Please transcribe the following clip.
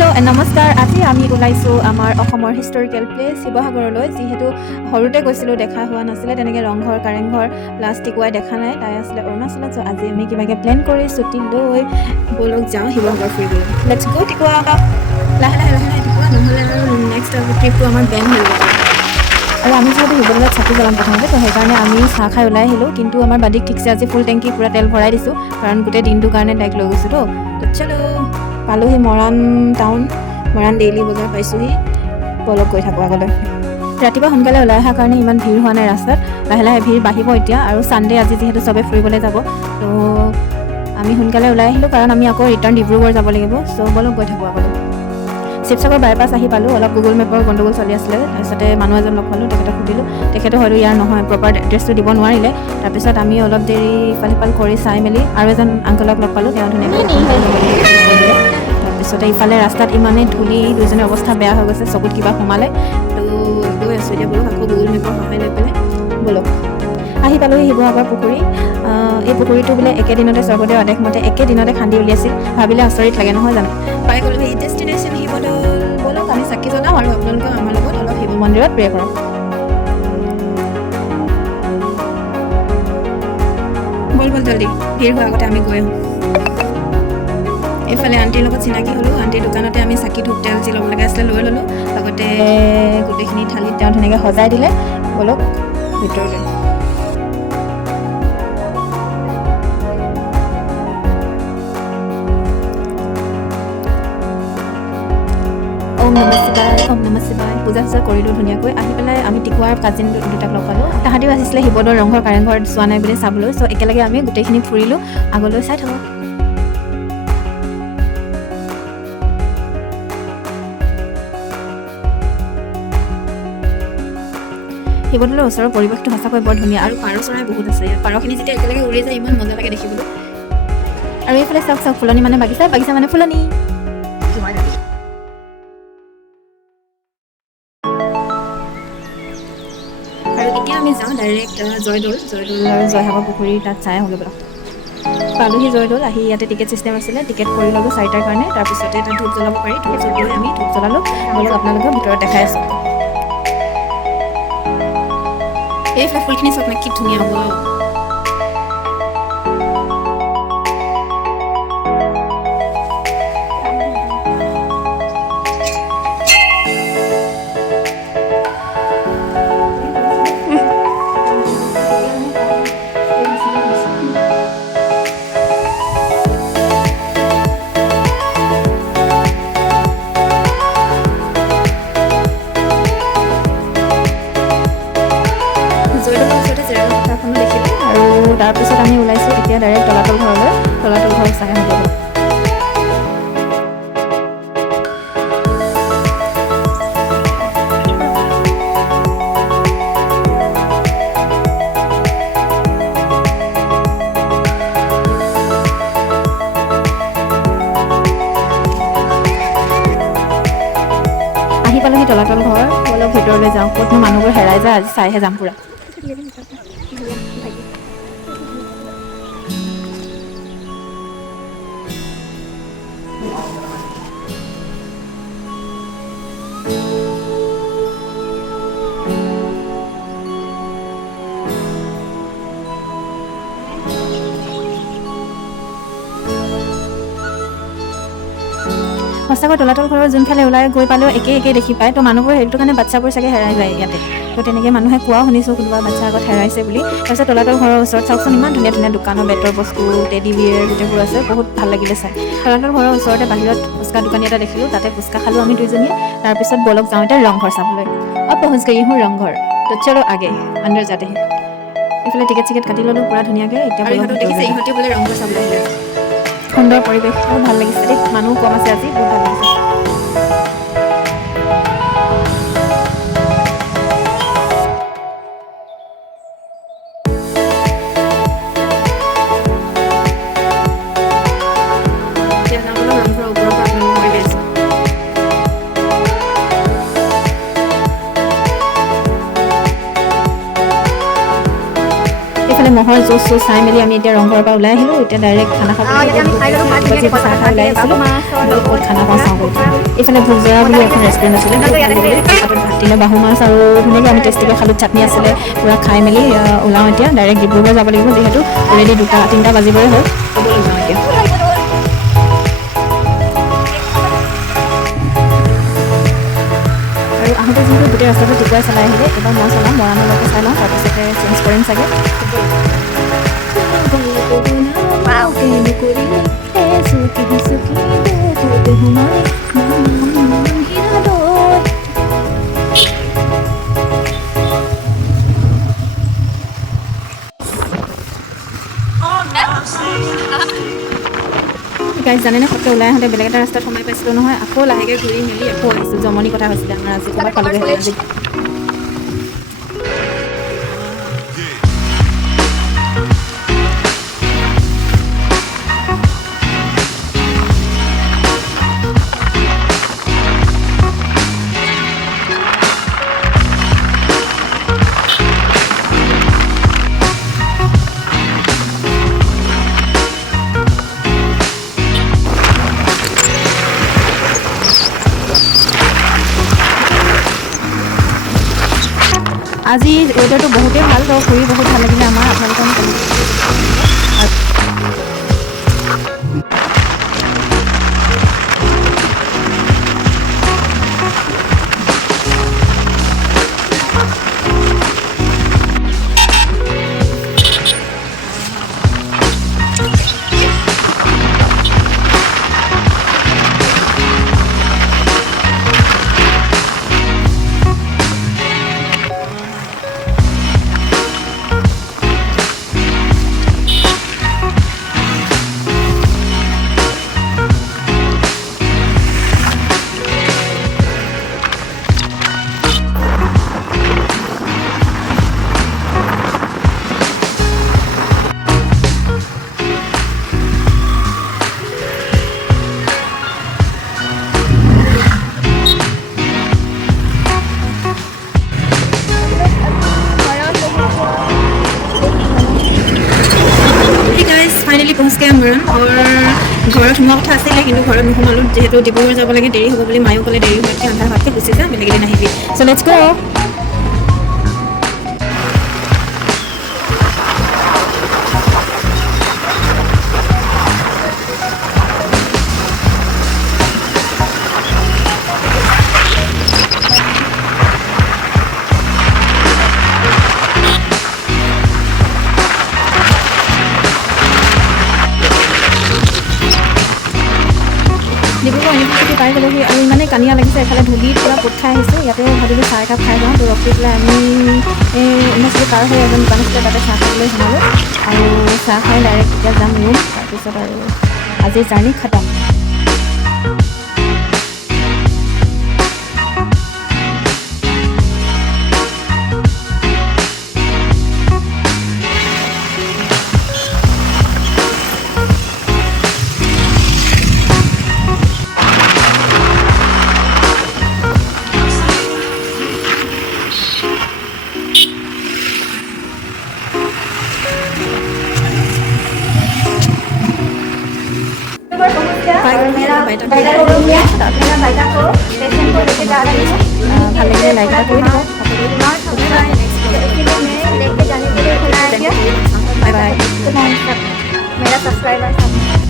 Hello' নমস্কাৰ। আজি আমি ওলাইছোঁ আমাৰ অসমৰ হিষ্টৰিকেল প্লেচ শিৱসাগৰলৈ। যিহেতু সৰুতে গৈছিলোঁ, দেখা হোৱা নাছিলে তেনেকৈ ৰংঘৰ কাৰেংঘৰ প্লাছ টিকুৱাই দেখা নাই, তাই আছিলে অৰুণাচলত। চ' আজি আমি কিবাকৈ প্লেন কৰি ছুটি লৈ ব'লক যাওঁ শিৱসাগৰ ফুৰিবলৈ। লেটছ গো টিকুৱা। লাহে লাহে লাহে লাহে টিকুৱা, নহ'লে আৰু নেক্সট ট্ৰিপটো আমাৰ বেন হৈ যাব। আৰু আমি যিহেতু শিৱদৌলত চাকি জ্বলাম প্ৰথমতে, তো সেইকাৰণে আমি চাহ খাই ওলাই আহিলোঁ। কিন্তু আমাৰ বাদীক ঠিকছে আজি ফুল টেংকি পূৰা তেল ভৰাই দিছোঁ, কাৰণ গোটেই দিনটোৰ কাৰণে তাইক লৈ গৈছোঁ। তো চলো, পালোহি মৰাণ টাউন, মৰাণ ডেইলি বজাৰ পাইছোঁহি। বলক গৈ থাকোঁ আগলৈ। ৰাতিপুৱা সোনকালে ওলাই অহাৰ কাৰণে ইমান ভিৰ হোৱা নাই ৰাস্তাত, লাহে লাহে ভিৰ বাঢ়িব এতিয়া। আৰু ছানডে আজি যিহেতু চবে ফুৰিবলৈ যাব, তো আমি সোনকালে ওলাই আহিলোঁ, কাৰণ আমি আকৌ ৰিটাৰ্ণ ডিব্ৰুগড় যাব লাগিব। চ' বলক গৈ থাকোঁ আগলৈ। শিৱসাগৰ বাইপাছ আহি পালোঁ, অলপ গুগল মেপৰ গণ্ডগোল চলি আছিলে। তাৰপিছতে মানুহ এজন লগ পালোঁ, তেখেতক সুধিলোঁ, তেখেতো হয়তো ইয়াৰ নহয়, প্ৰপাৰ এড্ৰেছটো দিব নোৱাৰিলে। তাৰপিছত আমি অলপ দেৰি ইফাল সিফাল কৰি চাই মেলি আৰু এজন আংকলক লগ পালোঁ, তেওঁ ধুনীয়াকৈ কৰিলে। তাৰপিছতে ইফালে ৰাস্তাত ইমানেই ধূলি, দুইজনৰ অৱস্থা বেয়া হৈ গৈছে, চকুত কিবা সোমালে। তো গৈ আছোঁ এতিয়া, বলক আকৌ গুগল মেপৰ সহায় লৈ পেলাই বলক। আহি পালোঁহি শিৱসাগৰ পুখুৰী। এই পুখুৰীটো বোলে একেদিনতে স্বৰ্গদেউ আদেশমতে একেদিনতে খান্দি উলিয়াইছিল। ভাবিলে আচৰিত লাগে নহয় জানো। পাই গ'লো এই ডেষ্টিনেশ্যন শিৱদৌল। বলক আমি চাকি জ্বলাওঁ আৰু আপোনালোকেও আমাৰ লগত অলপ শিৱ মন্দিৰত প্ৰে কৰক। বল বল জল্দি, ভিৰ হোৱাৰ আগতে আমি গৈ আহোঁ। এইফালে আণ্টিৰ লগত চিনাকি হ'লোঁ। আণ্টিৰ দোকানতে আমি চাকি ধূপ তেল যি ল'ব লগা আছিলে লৈ ল'লোঁ। লগতে গোটেইখিনি থালিত তেওঁ ধুনীয়াকৈ সজাই দিলে। বলক ভিতৰলৈ। ওম নমঃ শিৱায়, ওম নমঃ শিৱায়। পূজা চূজা কৰিলোঁ ধুনীয়াকৈ। আহি পেলাই আমি টিকুৱাৰ কাজিন দুটাক লগ পালোঁ। তাহাঁতিও আহিছিলে শিৱদৌল ৰংঘৰ কাৰেংঘৰ চোৱা নাই বুলি চাবলৈ। চ' একেলগে আমি গোটেইখিনি ফুৰিলোঁ। আগলৈ চাই থাকক। শিৱদৌলৰ ওচৰৰ পৰিৱেশটো সঁচাকৈ বৰ ধুনীয়া, আৰু পাৰ চৰাই বহুত আছে ইয়াত। পাৰখিনি যেতিয়া একেলগে উৰি যায় ইমান মজা লাগে দেখিবলৈ। আৰু এইফালে চাওক চাওক, ফুলনি মানে বাগিচা, বাগিচা মানে ফুলনি। আৰু এতিয়া আমি যাওঁ ডাইৰেক্ট জয়দৌল আৰু জয়সাগৰ পুখুৰী তাত চাই আহোঁগৈ বলক। পালোহি জয়দৌল। আহি ইয়াতে টিকেট চিষ্টেম আছিলে, টিকেট কৰি ল'লোঁ 4টাৰ কাৰণে। তাৰপিছতে তাত ধূপ জ্বলাব পাৰি, টিকেট লৈ আমি ধূপ জ্বলালোঁ। বলক আপোনালোকক ভিতৰত দেখাই আছোঁ। এইফালে ফুলখিনি চাওক না, কি ধুনীয়া হ'ব। আৰু তাৰপিছত আমি ওলাইছোঁ এতিয়া ডাইৰেক্ট তলাতল ঘৰলৈ। তলাতল ঘৰ চাই আহোঁ। আহি পালোহি তলাতল ঘৰ। অলপ ভিতৰলৈ যাওঁ, ক'তনো মানুহবোৰ হেৰাই যায়, আজি চাইহে যাম পূৰা। সঁচাকৈ তলাতল ঘৰৰ যোনফালে ওলাই গৈ পালেও একেই দেখি পায়। তো মানুহবোৰ সেইটো কাৰণে বাচ্চাবোৰ চাগে হেৰাই যায় ইয়াতে। তো তেনেকৈ মানুহে কোৱাও শুনিছোঁ, কোনোবা বাচ্ছা আগত হেৰাইছে বুলি। তাৰপিছত তলাতল ঘৰৰ ওচৰত চাওকচোন, ইমান ধুনীয়া ধুনীয়া দোকানৰ বেতৰ বস্তু, টেডি বিয়েৰ গোটেইবোৰ আছে, বহুত ভাল লাগিলে চাই। তলাতল ঘৰৰ ওচৰতে বাহিৰত ফুচকা দোকানী এটা দেখিলোঁ, তাতে ফুচকা খালোঁ আমি দুইজনীয়ে। তাৰপিছত বলক যাওঁ এতিয়া ৰংঘৰ চাবলৈ। পহুঁচ গই হো ৰংঘৰ। তো চলো আগে আন্দৰ যাতে হে। এইফালে টিকেট চিকেট কাটি ল'লোঁ পূৰা ধুনীয়াকৈ। এতিয়া দেখিছে ইহঁতে বোলে ৰংঘৰ চাবলৈ আহিলে। সুন্দৰ পৰিৱেশ, বহুত ভাল লাগিছে দেই। মানুহ কম আছে আজি, বহুত ভাল লাগিছে। এইফালে এইফালে মহৰ যুঁজ চুঁজ চাই মেলি আমি এতিয়া ৰংঘৰৰ পৰা ওলাই আহিলোঁ। এতিয়া ডাইৰেক্ট খানা খাবলৈ চাহ খাই ওলাই আহিছিলোঁ। খানা পাওঁ চাওঁ কৰি এইফালে ভোজৰা বুলি এখন ৰেষ্টুৰেণ্ট আছিলে, ভাত দিলে বাহু মাছ আৰু ধুনীয়াকৈ আমি টেষ্টিকৈ খালোঁ, চাটনি আছিলে। পূৰা খাই মেলি ওলাওঁ এতিয়া ডাইৰেক্ট ডিব্ৰুগড় যাব লাগিব, যিহেতু অলৰেডি 2-3টা বাজিবই হ'ল। ওলাওঁ এতিয়া। আৰু আহোঁতে যিহেতু গোটেই ৰাস্তাটো টিকুৱাই চলাই আহিলে, এবাৰ মই চলাম, মৰাণলৈকে চাই লওঁ, তাৰপিছতে চেঞ্জ কৰিম চাগে। গাইজ জানেনে, ফটকৈ ওলাই আহোঁতে বেলেগ এটা ৰাস্তাত সোমাই পাইছিলোঁ নহয়, আকৌ লাহেকৈ ঘূৰি মেলি আকৌ আহিছোঁ। জমনি কথা হৈছিলে আমাৰ আজি, ক'ৰবাত পালোগৈ আজি। আজি ৱেডাৰটো বহুতেই ভাল, তো ফুৰি বহুত ভাল লাগিলে আমাৰ। আপোনালোকৰ ফাইনেলি পहुঁচ গ'ল মৰাণ। ঘৰত সোমোৱা কথা আছিলে, কিন্তু ঘৰত নোসোমালোঁ, যিহেতু ডিব্ৰুগড় যাব লাগে, দেৰি হ'ব বুলি মায়েও ক'লে, দেৰি হোৱাতকৈ আন্ধাৰ হোৱাতকৈ গুচি যা, বেলেগ এদিন আহিবি। চ' লেটছ গো। ডিব্ৰুগড় ইউনিভাৰ্চিটি পাই গ'লোহি আৰু ইমানেই কানিয়া লাগিছে, এফালে ধূলিত পূৰা পোট খাই আহিছোঁ। ইয়াতে ভাবিলোঁ চাহ একাপ খাই যাওঁ, তো ৰখি পেলাই আমি ইউনিভাৰ্চিটি পাৰ হৈ এজন দোকান আছিলে, তাতে চাহ খাবলৈ সোমালোঁ আৰু চাহ খাই ডাইৰেক্ট এতিয়া যাম ৰুম। তাৰপিছত আৰু আজিৰ জাৰ্ণি খতম। ভাল লাগিলে লাইক এটা কৰি দিব। Bye bye. मेरा सब्सक्राइबर